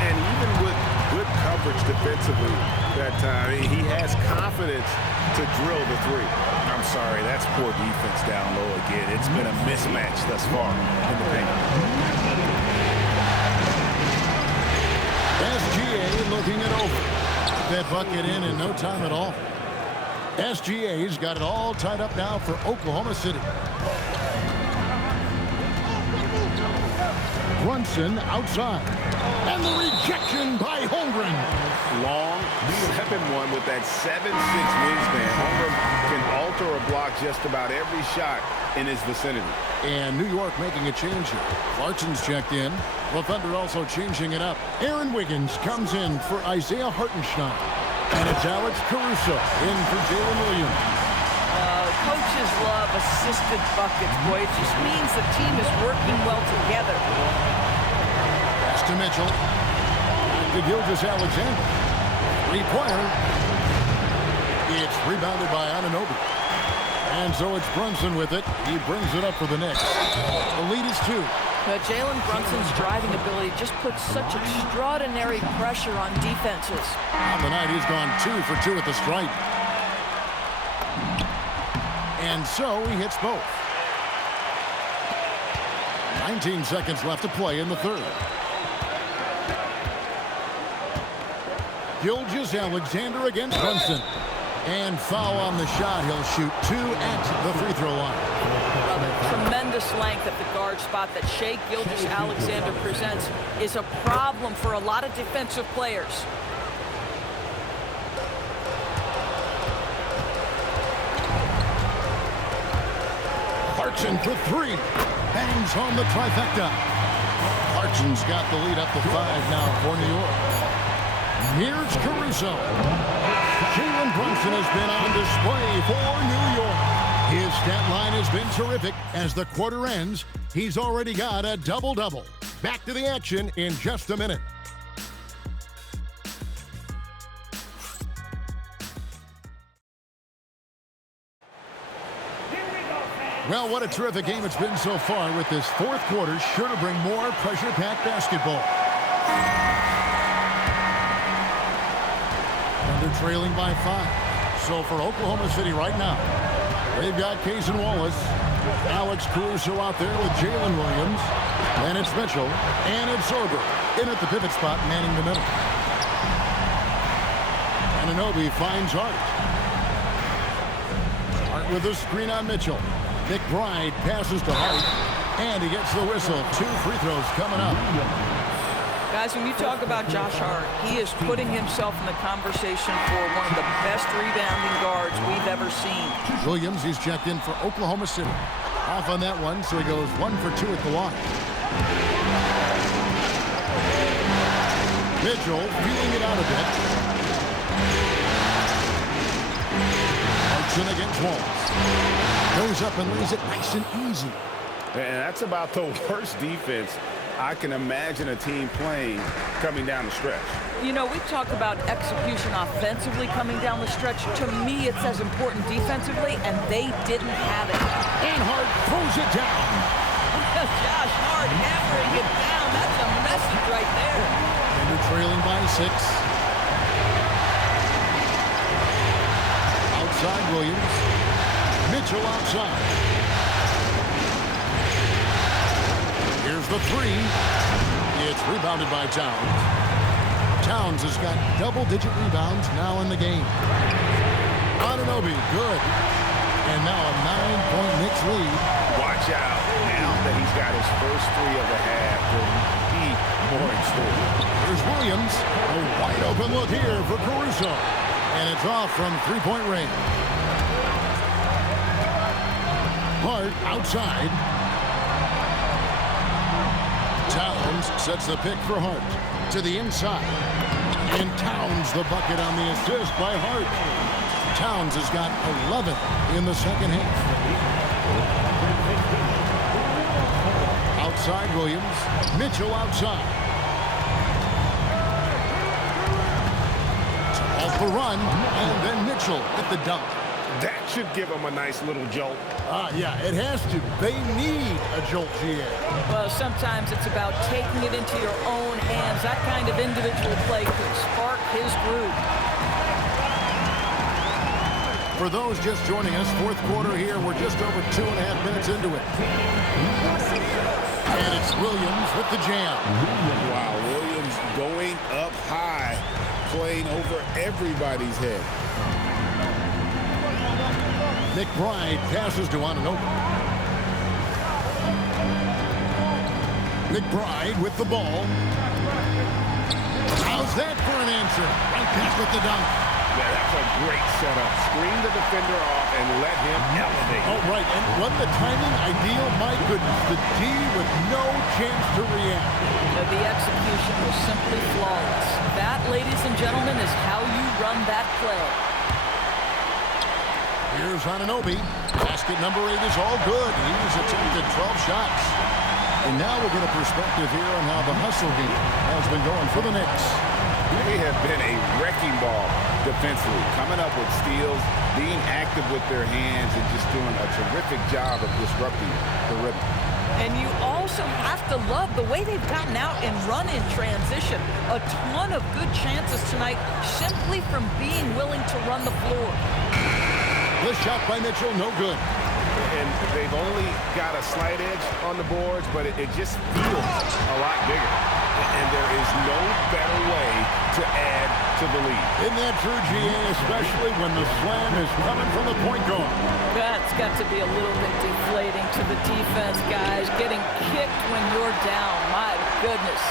And even with good coverage defensively that time, he has confidence to drill the three. I'm sorry, that's poor defense down low again. It's been a mismatch thus far in the paint. SGA looking it over. That bucket in no time at all. SGA's got it all tied up now for Oklahoma City. Brunson outside. And the rejection by Holmgren. Long, 7-1 with that 7'6" wingspan. Holmgren can alter or block just about every shot in his vicinity. And New York making a change here. Clarkson's checked in. The Thunder also changing it up. Aaron Wiggins comes in for Isaiah Hartenstein. And it's Alex Caruso in for Jalen Williams. Coaches love assisted buckets, boy. It just means the team is working well together. Pass to Mitchell. Back to Gilgeous-Alexander. Three-pointer. It's rebounded by Anunoby. And so it's Brunson with it. He brings it up for the Knicks. The lead is 2. Jalen Brunson's driving ability just puts such extraordinary pressure on defenses. On the night, he's gone 2 for 2 at the stripe. And so he hits both. 19 seconds left to play in the third. Gilgeous-Alexander against Brunson. And foul on the shot. He'll shoot 2 at the free throw line. Well, the tremendous length at the guard spot that Shai Gilgeous-Alexander presents is a problem for a lot of defensive players. Clarkson for 3. Bangs home the trifecta. Clarkson's got the lead up to 5 now for New York. Here's Caruso. Jalen Brunson has been on display for New York. His stat line has been terrific. As the quarter ends, he's already got a double-double. Back to the action in just a minute. Well, what a terrific game it's been so far, with this fourth quarter sure to bring more pressure-packed basketball. And they're trailing by 5. So for Oklahoma City right now, they've got Cason Wallace, Alex Caruso out there with Jalen Williams, and it's Mitchell, and it's Sorber in at the pivot spot, manning the middle. Anunoby finds Hart. Hart with a screen on Mitchell. McBride passes to Hart, and he gets the whistle. 2 free throws coming up. Guys, when you talk about Josh Hart, he is putting himself in the conversation for one of the best rebounding guards we've ever seen. Williams, he's checked in for Oklahoma City. Off on that one, so he goes 1 for 2 at the line. Mitchell feeling it out a bit. Marks in against Walls. Goes up and lays it nice and easy. And that's about the worst defense I can imagine a team playing coming down the stretch. You know, we talk about execution offensively coming down the stretch. To me, it's as important defensively, and they didn't have it. And Hart throws it down. Josh Hart hammering it down. That's a message right there. And they're trailing by 6. Outside Williams. Mitchell outside. Here's the 3. It's rebounded by Towns. Towns has got double-digit rebounds now in the game. Anunoby, good. And now a 9-point Knicks lead. Watch out. Now that he's got his first 3 of the half, there'll be more in store. Here's Williams. A wide-open look here for Caruso. And it's off from 3-point range. Hart outside. Towns sets the pick for Hart to the inside. And Towns the bucket on the assist by Hart. Towns has got 11 in the second half. Outside Williams. Mitchell outside. Off the run, and then Mitchell at the dunk. That should give them a nice little jolt. Yeah, it has to. They need a jolt, GA. Well, sometimes it's about taking it into your own hands. That kind of individual play could spark his groove. For those just joining us, fourth quarter here. We're just over 2.5 minutes into it. And it's Williams with the jam. Wow, Williams going up high, playing over everybody's head. McBride passes to Anunoby. McBride with the ball. How's that for an answer? Right back with the dunk. Yeah, that's a great setup. Screen the defender off and let him elevate. Oh, right. And what the timing ideal. My goodness. The D with no chance to react. The execution was simply flawless. That, ladies and gentlemen, is how you run that play. Here's Anunoby. Basket number 8 is all good. He's attempted 12 shots. And now we'll get a perspective here on how the hustle game has been going for the Knicks. They have been a wrecking ball defensively, coming up with steals, being active with their hands, and just doing a terrific job of disrupting the rhythm. And you also have to love the way they've gotten out and run in transition. A ton of good chances tonight simply from being willing to run the floor. The shot by Mitchell, no good. And they've only got a slight edge on the boards, but it just feels a lot bigger. And there is no better way to add to the lead. Isn't that true, GA, especially when the slam is coming from the point guard? That's got to be a little bit deflating to the defense, guys. Getting kicked when you're down. My goodness.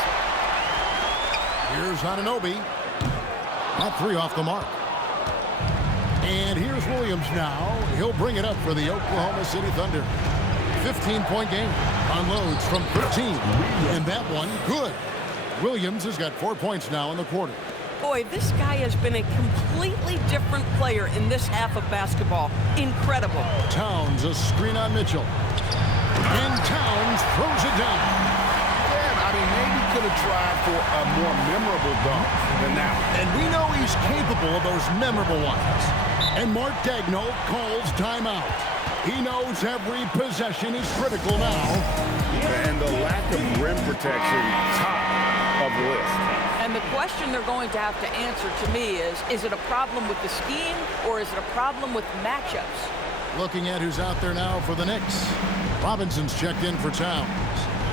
Here's Anunoby. Not 3 off the mark. And here's Williams now. He'll bring it up for the Oklahoma City Thunder. 15-point game. Unloads from 13. And that one, good. Williams has got 4 points now in the quarter. Boy, this guy has been a completely different player in this half of basketball. Incredible. Towns, a screen on Mitchell. And Towns throws it down. Yeah, I mean, maybe could have tried for a more memorable dunk than that one. And we know he's capable of those memorable ones. And Mark Daigneault calls timeout. He knows every possession is critical now. And the lack of rim protection, top of the list. And the question they're going to have to answer to me is it a problem with the scheme or is it a problem with matchups? Looking at who's out there now for the Knicks. Robinson's checked in for Towns.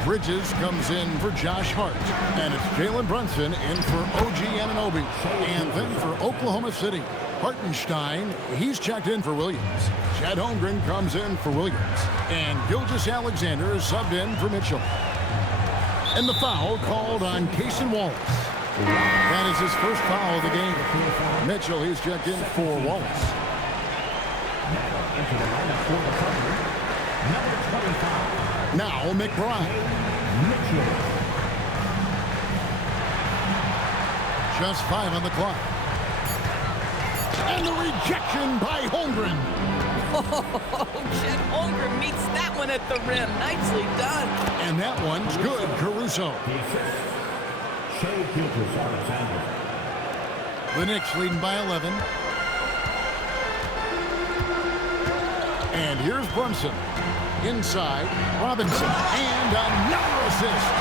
Bridges comes in for Josh Hart. And it's Jalen Brunson in for OG Anunoby. And then for Oklahoma City, Hartenstein, he's checked in for Williams. Chet Holmgren comes in for Williams. And Gilgeous-Alexander is subbed in for Mitchell. And the foul called on Cason Wallace. That is his first foul of the game. Mitchell, he's checked in for Wallace. Now McBride. Just 5 on the clock. And the rejection by Holmgren. Oh, Chet Holmgren meets that one at the rim. Nicely done. And that one's good, Caruso. The Knicks leading by 11. And here's Brunson. Inside, Robinson. And another assist.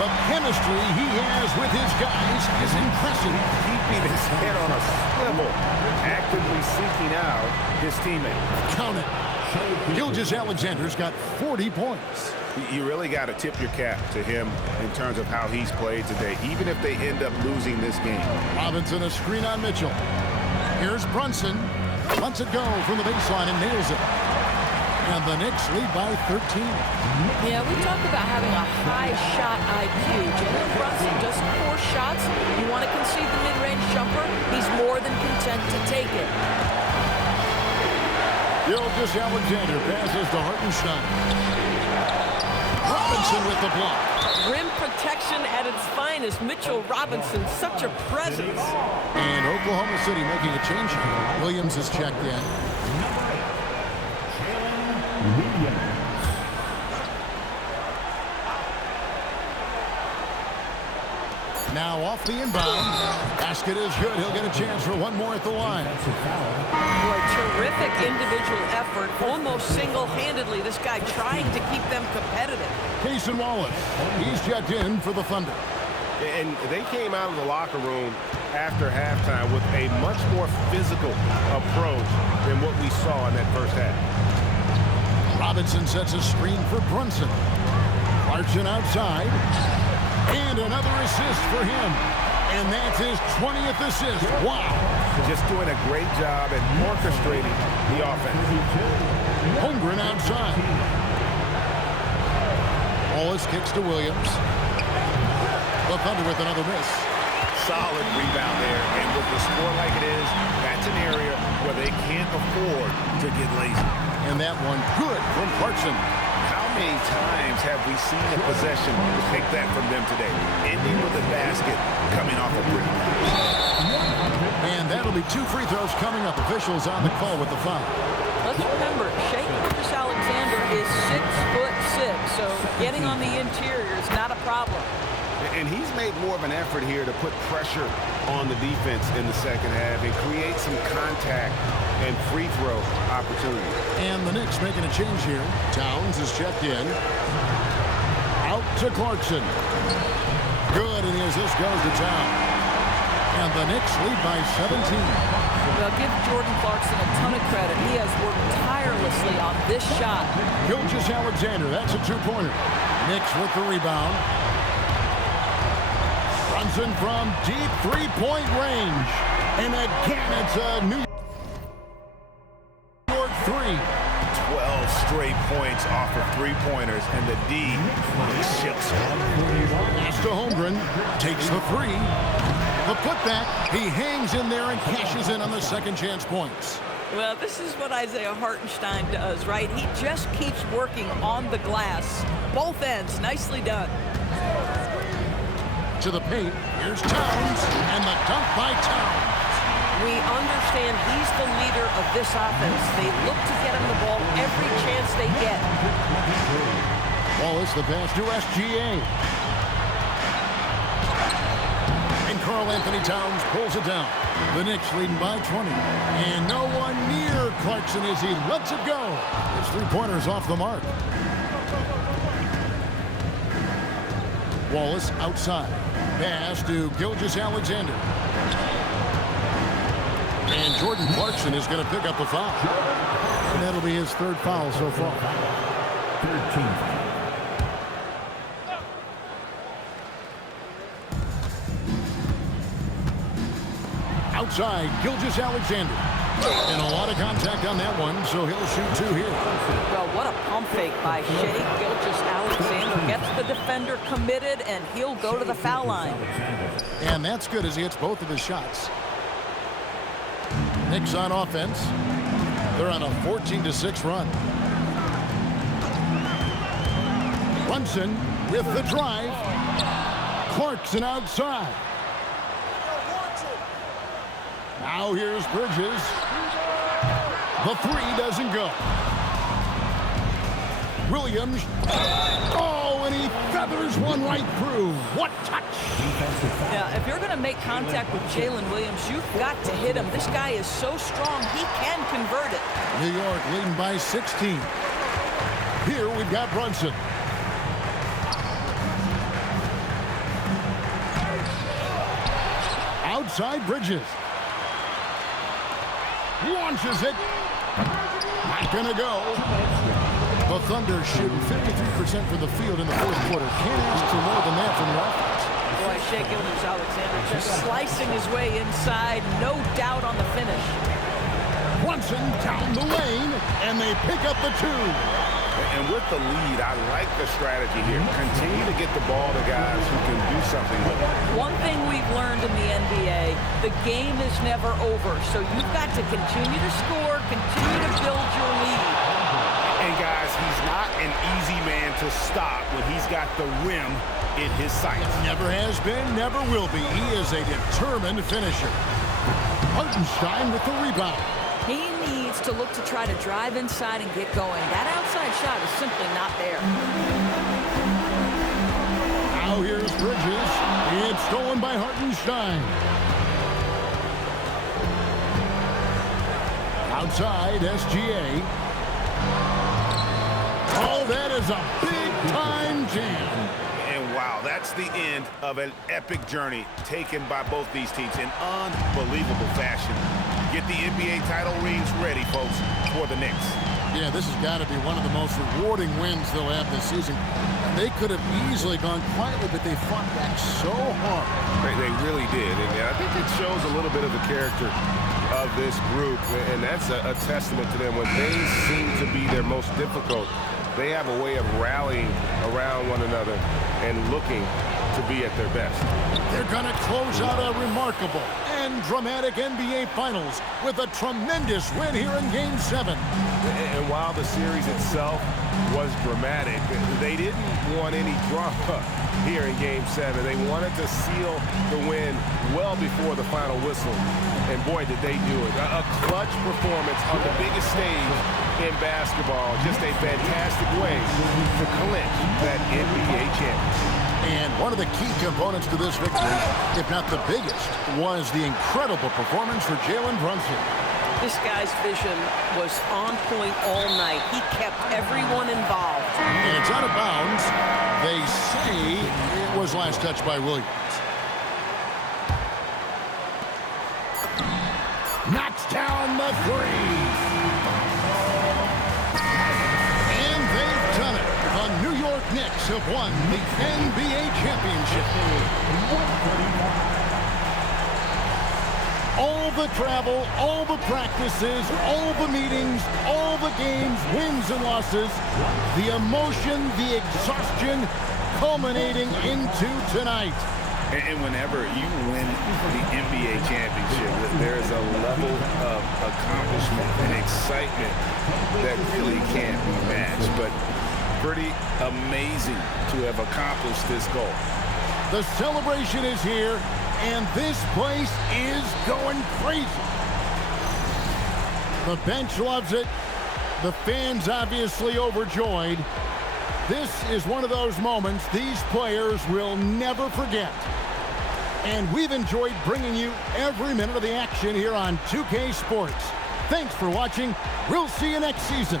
The chemistry he has with his guys is impressive. Keeping his head on a swivel, actively seeking out his teammate. Count it. Gilgeous-Alexander's got 40 points. You really got to tip your cap to him in terms of how he's played today, even if they end up losing this game. Robinson, a screen on Mitchell. Here's Brunson. Lets it go from the baseline and nails it. And the Knicks lead by 13. Yeah, we talk about having a high shot IQ. Jalen Brunson just 4 shots. You want to concede the mid-range jumper? He's more than content to take it. Gilgeous-Alexander passes to Hartenstein. Robinson with the block. Rim protection at its finest. Mitchell Robinson, such a presence. And Oklahoma City making a change here. Williams is checked in. Now off the inbound. Basket is good. He'll get a chance for one more at the line. Boy, terrific individual effort. Almost single-handedly, this guy trying to keep them competitive. Cason Wallace. He's checked in for the Thunder. And they came out of the locker room after halftime with a much more physical approach than what we saw in that first half. Robinson sets a screen for Brunson. Clarkson outside. And another assist for him. And that's his 20th assist. Wow. Just doing a great job at orchestrating the offense. Holmgren outside. Wallace kicks to Williams. The Thunder with another miss. Solid rebound there. And with the score like it is, that's an area where they can't afford to get lazy. And that one good from Clarkson. How many times have we seen a possession take that from them today? Ending with a basket coming off a brick. And that'll be 2 free throws coming up. Officials on the call with the foul. Let's remember, Shai Gilgeous-Alexander is 6'6", so getting on the interior is not a problem. And he's made more of an effort here to put pressure on the defense in the second half and create some contact and free throw opportunity. And the Knicks making a change here. Towns is checked in. Out to Clarkson. Good, and the assist goes to Towns. And the Knicks lead by 17. Well, give Jordan Clarkson a ton of credit. He has worked tirelessly on this shot. Gilgeous-Alexander, that's a 2-pointer. Knicks with the rebound. Brunson from deep 3-point range. And again, it's a New York 3. 12 straight points off of 3-pointers, and the D ships. Pass to Holmgren. Takes the 3. The putback, he hangs in there and cashes in on the second chance points. Well, this is what Isaiah Hartenstein does, right? He just keeps working on the glass. Both ends, nicely done. To the paint, here's Towns, and the dunk by Towns. We understand he's the leader of this offense. They look to get him the ball every chance they get. Wallace, the pass to SGA. And Karl-Anthony Towns pulls it down. The Knicks leading by 20. And no one near Clarkson as he lets it go. His 3-pointer's off the mark. Wallace outside. Pass to Gilgeous-Alexander. And Jordan Clarkson is going to pick up the foul. And that'll be his 3rd foul so far. 13th. Outside, Gilgeous-Alexander. And a lot of contact on that one, so he'll shoot 2 here. Well, what a pump fake by Shai Gilgeous-Alexander. Gets the defender committed, and he'll go to the foul line. And that's good as he hits both of his shots. Knicks on offense. They're on a 14-6 run. Brunson with the drive. Clarkson outside. Now here's Bridges. The 3 doesn't go. Williams. Oh, and he feathers one right through. What touch! Yeah, if you're going to make contact with Jalen Williams, you've got to hit him. This guy is so strong, he can convert it. New York leading by 16. Here we've got Brunson. Outside Bridges. Launches it. Not gonna go. The Thunder shooting 53% from the field in the fourth quarter. Can't ask for more than that from the offense. Boy, Shai Gilgeous-Alexander just slicing his way inside. No doubt on the finish. Brunson down the lane, and they pick up the 2. And with the lead, I like the strategy here. Continue to get the ball to guys who can do something with it. One thing we've learned in the NBA, the game is never over. So you've got to continue to score, continue to build your lead. And guys, he's not an easy man to stop when he's got the rim in his sights. Never has been, never will be. He is a determined finisher. Hartenstein with the rebound. He needs to look to try to drive inside and get going. That outside shot is simply not there. Now here's Bridges. It's stolen by Hartenstein. Outside, SGA. Oh, that is a big-time jam. And wow, that's the end of an epic journey taken by both these teams in unbelievable fashion. Get the NBA title rings ready, folks, for the Knicks. Yeah, this has got to be one of the most rewarding wins they'll have this season. They could have easily gone quietly, but they fought back so hard. They really did, and I think it shows a little bit of the character of this group, and that's a testament to them. When things seem to be their most difficult, they have a way of rallying around one another and looking to be at their best. They're going to close out a remarkable and dramatic NBA Finals with a tremendous win here in Game 7. And while the series itself was dramatic, they didn't want any drama here in Game 7. They wanted to seal the win well before the final whistle. And boy, did they do it. A clutch performance on the biggest stage in basketball. Just a fantastic way to clinch that NBA championship. And one of the key components to this victory, if not the biggest, was the incredible performance for Jalen Brunson. This guy's vision was on point all night. He kept everyone involved. And it's out of bounds. They say it was last touched by Williams. Knocks down the 3. And they've done it. The New York Knicks have won the NBA championship. All the travel, all the practices, all the meetings, all the games, wins and losses, the emotion, the exhaustion, culminating into tonight. And whenever you win the NBA championship, there's a level of accomplishment and excitement that really can't be matched. But pretty amazing to have accomplished this goal. The celebration is here, and this place is going crazy. The bench loves it. The fans obviously overjoyed. This is one of those moments these players will never forget. And we've enjoyed bringing you every minute of the action here on 2K Sports. Thanks for watching. We'll see you next season.